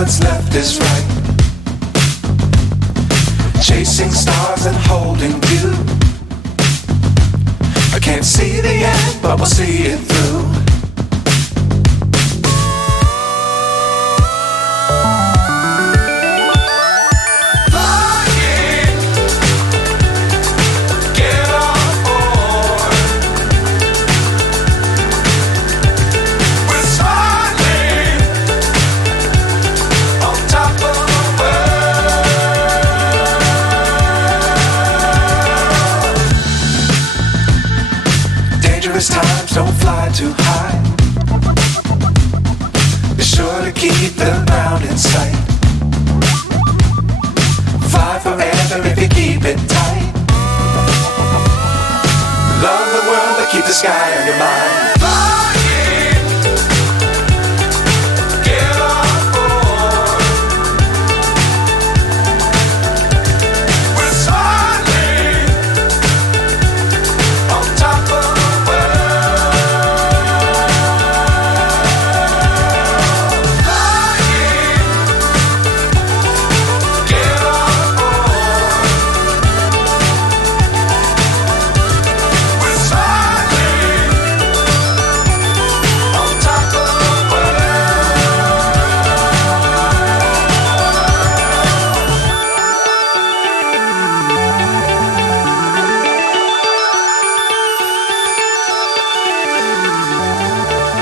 what's left is right. Chasing stars and holding you. I can't see the end, but we'll see it through. Times don't fly too high. Be sure to keep the ground in sight. Fly forever if you keep it tight. Love the world but keep the sky on your mind.